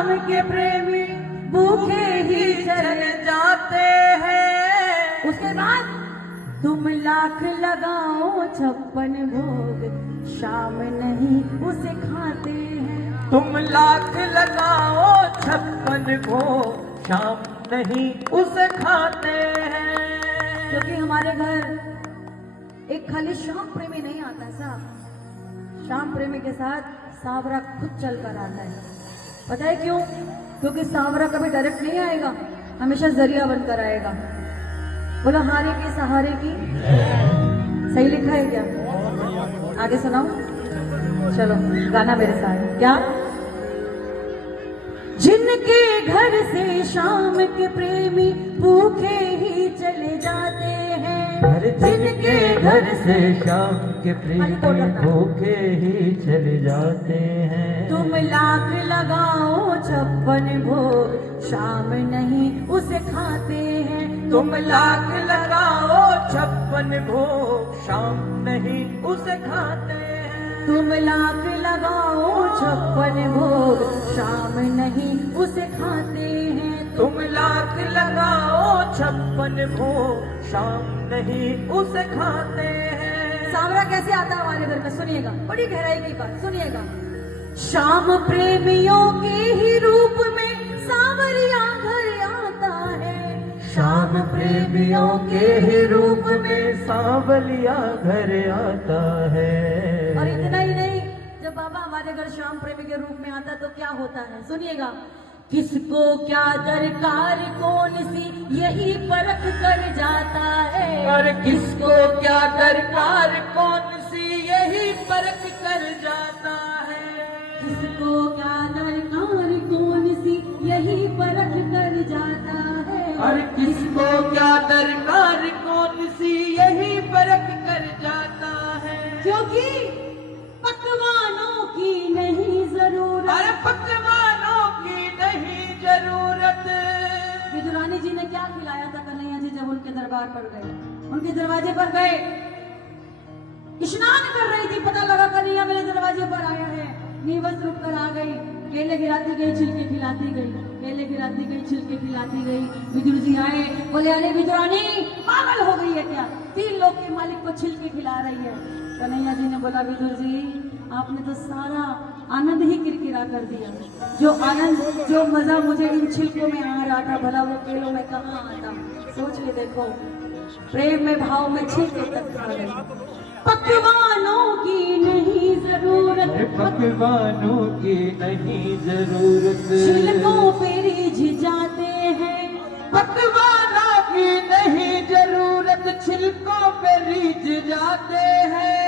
शाम के प्रेमी भूखे ही चले जाते हैं। उसके बाद तुम लाख लगाओ 56 भोग, शाम नहीं उसे खाते हैं। तुम लाख लगाओ 56 भोग, शाम नहीं उसे खाते हैं। क्योंकि हमारे घर एक खाली श्याम प्रेमी नहीं आता साहब, श्याम प्रेमी के साथ सांवरा खुद चल कर आता है। पता है क्यों? क्योंकि सांवरा कभी डायरेक्ट नहीं आएगा, हमेशा जरिया बनकर आएगा। बोलो हारे के सहारे की। सही लिखा है क्या? आगे सुनाओ, चलो गाना मेरे साथ। क्या? जिनके घर से शाम के प्रेमी भूखे ही चले जाते हैं, जिनके घर से शाम के प्रेमी भूखे ही चले जाते हैं। तुम लाख लगाओ 56 भोग, शाम नहीं उसे खाते हैं। तुम लाख लगाओ 56 भोग, शाम नहीं उसे खाते हैं। तुम लाख लगाओ 56 भोग, शाम नहीं उसे खाते हैं। तुम लाख लगाओ 56 भोग, शाम नहीं उसे खाते हैं। सांवरा कैसे आता है हमारे घर में? सुनिएगा, बड़ी गहराई की बात सुनिएगा। शाम प्रेमियों के ही रूप में सांवरिया घर आता है। शाम प्रेमियों के ही रूप में सांवलिया घर आता है। और इतना ही नहीं, जब बाबा हमारे घर शाम प्रेमी के रूप में आता तो क्या होता है? सुनिएगा। किसको क्या दरकार कौन सी यही परख कर जाता है। और किसको क्या दरकार कौन सी यही परख कर जाता है। किसको क्या दरकार कौन सी यही परख कर जाता है। और किसको क्या दरकार कौन सी यही परख कर जाता है। क्योंकि पकवानों की नहीं जरूरत। अरे पकवानों की नहीं जरूरत। विदुरानी जी ने क्या खिलाया था कन्हैया जी जब उनके दरबार पर गए? उनके दरवाजे पर गए, स्नान कर रही थी, पता लगा कन्हैया मेरे दरवाजे पर आया है। नीवस रुक कर आ गई, केले गिराती गई, छिलके खिलाती गई, केले गिराती गई, छिलके खिलाती गई। विदुर जी आए, बोले अरे विदुरानी पागल हो गई है क्या? 3 लोग के मालिक को छिलके खिला रही है। कन्हैया जी ने बोला विदुर जी आपने तो सारा आनंद ही किरकिरा कर दिया। जो आनंद, जो मजा मुझे इन छिलकों में आ रहा था, भला वो केलों में कहाँ आता? सोच के देखो, प्रेम में भाव में छिलके तक खा गई। पकवानों की नहीं जरूरत, पकवानों की नहीं जरूरत। छिलकों पे रिझ जाते हैं। पकवानों की नहीं जरूरत, छिलकों पे रिझ जाते हैं।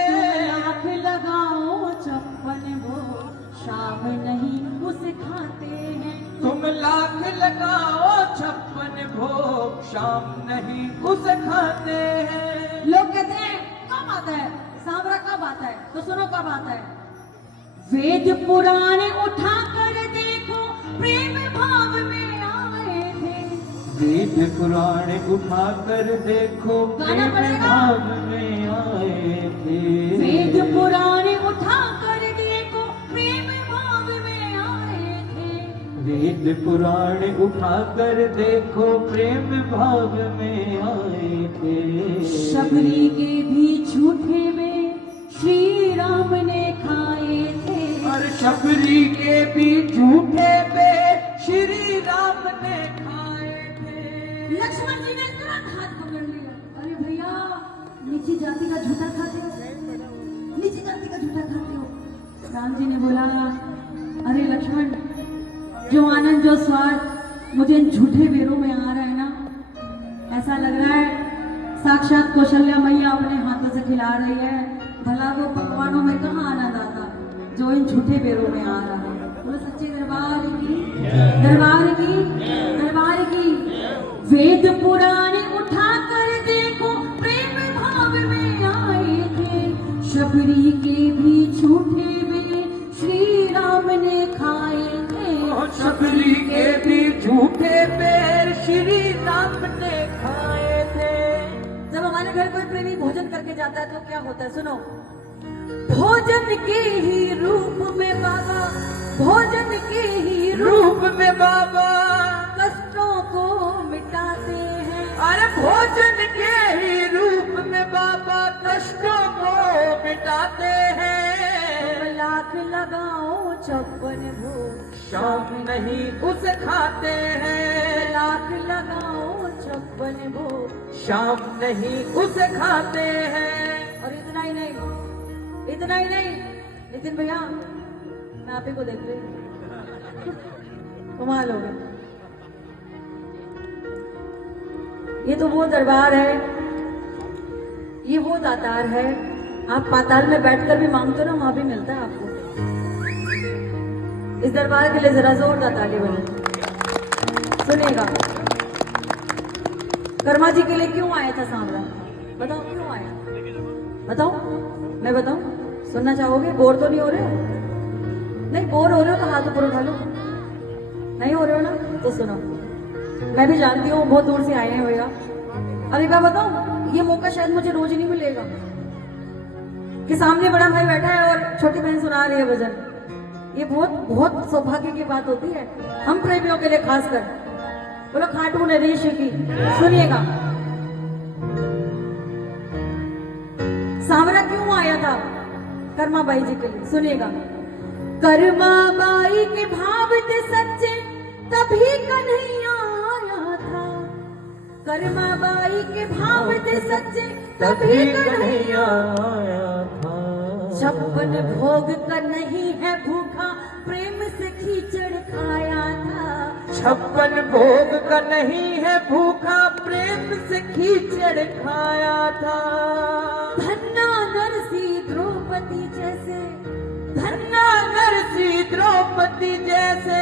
लाख लगाओ 56 भोग, शाम नहीं उसे खाते हैं। तुम लाख लगाओ 56 भोग, शाम नहीं उसे खाते हैं। लोग कहते हैं कब आता है सांवरा, कब आता है? तो सुनो कब आता है। वेद पुराण उठा कर देखो, प्रेम भाव में आए थे। वेद पुराण उठा कर देखो, गाना प्रेम पड़ेगा। भाव में आए थे। वेद पुराण उठा कर देखो, प्रेम भाव में आए थे। वेद पुराण उठा कर देखो, प्रेम भाव में आए थे। शबरी के भी झूठे में श्री राम ने खाए थे। और शबरी के भी झूठे पे श्री राम ने खाए थे। लक्ष्मण जी ने तुरंत हाथ पकड़ लिया, अरे भैया नीची जाति का झूठा खाते हो, नीची जाति का झूठा खाते हो। राम जी ने बोला अरे लक्ष्मण, जो आनंद जो स्वाद मुझे इन झूठे बेरों में आ रहा है ना, ऐसा लग रहा है साक्षात कौशल्या मैया अपने हाथों से खिला रही है। भला वो पकवानों में कहाँ आनंद आता जो इन झूठे बेरों में आ रहा है। बोलो सच्चे दरबार की, दरबार की, दरबार की। वेद पुराण उठा कर देखो, प्रेम भाव में आए थे। शबरी के भी झूठे में श्री राम ने खाए थे। शबरी के भी झूठे पैर श्री राम ने खाए थे। जब हमारे घर कोई प्रेमी भोजन करके जाता है तो क्या होता है? सुनो, भोजन के ही रूप में बाबा, भोजन के ही रूप में बाबा कष्टों को मिटाते हैं। अरे भोजन के ही रूप में बाबा कष्टों को मिटाते हैं। लाख लगाओ 56 भोग शाम नहीं उसे खाते हैं। लाख लगाओ 56 भोग। शाम नहीं उसे खाते हैं। और इतना ही नहीं, इतना ही नहीं, नितिन भैया मैं आप ही को देख रही हूँ, कमाल हो गया। ये तो वो दरबार है, ये वो दातार है। आप पाताल में बैठकर भी मांगते हो ना, वहां भी मिलता है आपको। इस दरबार के लिए जरा जोरदार ताली बजाइए। सुनिएगा, कर्मा जी के लिए क्यों आया था सांवरा? बताओ क्यों आया, बताओ, मैं बताऊं? सुनना चाहोगे? बोर तो नहीं हो रहे हो? नहीं बोर हो रहे हो तो हाथ ऊपर उठा लो। नहीं हो रहे हो ना तो सुनो, मैं भी जानती हूँ बहुत दूर से आए हैं भैया। अरे क्या बताऊं, ये मौका शायद मुझे रोज नहीं मिलेगा कि सामने बड़ा भाई बैठा है और छोटी बहन सुना रही है भजन। ये बहुत बहुत सौभाग्य की बात होती है हम प्रेमियों के लिए, खासकर बोलो खाटू नरेश की। सुनिएगा, सांवरा क्यों आया था कर्मा बाई जी के लिए? सुनिएगा, कर्मा बाई के भाव थे सच्चे तभी कन्हैया आया था। कर्मा बाई के भाव थे सच्चे तभी कन्हैया आया था। 56 भोग का नहीं है भूखा, प्रेम से खींचड़ खाया था। 56 भोग का नहीं है भूखा, प्रेम से खींचड़ खाया था। धन्ना नरसी द्रौपदी जैसे, धन्ना नरसी द्रौपदी जैसे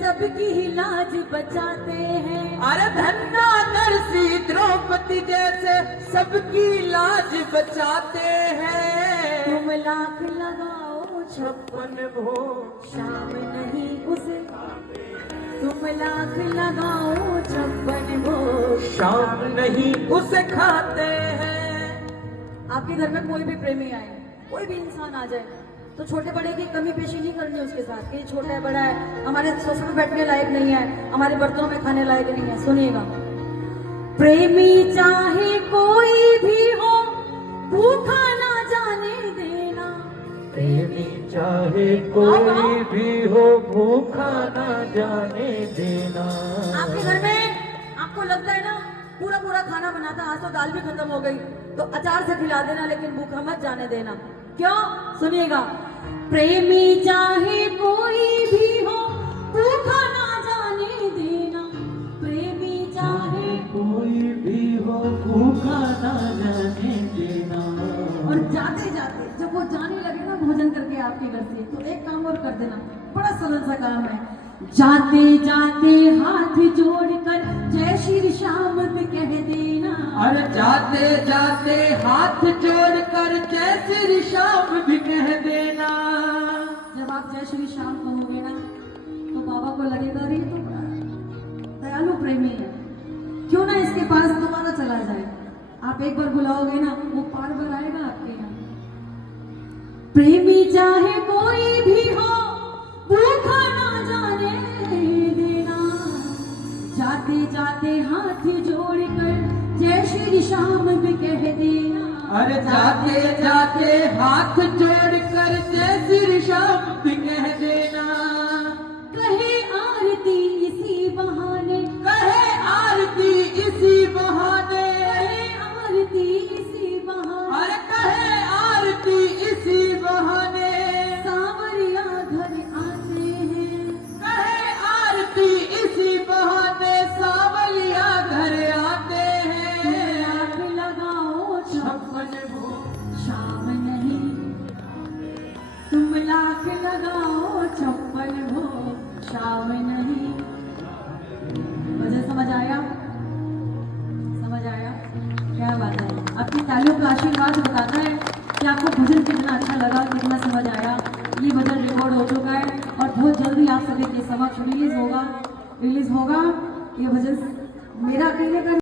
सबकी ही लाज बचाते हैं। अरे धन्ना नरसी द्रौपदी जैसे सबकी लाज बचाते हैं। तुम लाख लगाओ 56 भोग शाम नहीं उसे, तुम लाख लगाओ 56 भोग। शाम नहीं उसे खाते हैं। आपके घर में कोई भी प्रेमी आए, कोई भी इंसान आ जाए, तो छोटे बड़े की कमी पेशी नहीं करनी उसके साथ कि ये छोटा है बड़ा है, हमारे सोफे पे बैठने लायक नहीं है, हमारे बर्तनों में खाने लायक नहीं है। सुनिएगा, प्रेमी चाहे कोई भी हो भूखा ना जाने देना। प्रेमी चाहे कोई भी हो भूखा ना जाने देना। आपके घर में आपको लगता है ना पूरा पूरा खाना बनाता, आज तो दाल भी खत्म हो गई, तो अचार से खिला देना, लेकिन भूखा मत जाने देना। क्यों? सुनिएगा, प्रेमी चाहे कोई भी हो भूखा ना जाने देना। प्रेमी चाहे कोई भी हो भूखा ना जाने देना। और जाते जाते जब वो जाने लगे ना भोजन करके आपके घर से, तो एक काम और कर देना, बड़ा सरल सा काम है। जाते जाते हाथ जोड़कर जय श्री श्याम भी कह देना। अरे जाते जाते हाथ जोड़कर जय श्री श्याम भी कह देना। जब आप जय श्री श्याम कहोगे ना तो बाबा को लगेगा अरे ये तो बड़ा दयालु प्रेमी है, क्यों ना इसके पास दोबारा चला जाए। आप एक बार बुलाओगे ना वो पार बार आएगा आपके यहाँ। प्रेमी चाहे कोई भी हो भूखा ना जाने देना। जाते जाते हाथ जोड़कर जय श्री श्याम भी कह देना। अरे जाते जाते हाथ जोड़कर जय श्री श्याम भी कह देना। कहे आरती इसी बहाने, कहे आरती इसी बहाने। कहे आरती इसी बहाने। अरे कहे आरती इसी बहाने। सांवरिया घर आते हैं। कहे आरती इसी बहाने। सांवलिया घर आते हैं। आग लगाओ 56 भोग शाम नहीं, तुम लाख लगाओ 56 भोग शाम नहीं। मुझे समझ आया, समझ आया, क्या बात है। आपकी तालियों का आशीर्वाद बताता है कि आपको भजन कितना अच्छा लगा, कितना समझ आया। ये भजन रिकॉर्ड हो चुका है और बहुत जल्दी आप सभी के समक्ष रिलीज होगा। ये भजन मेरा अकेले का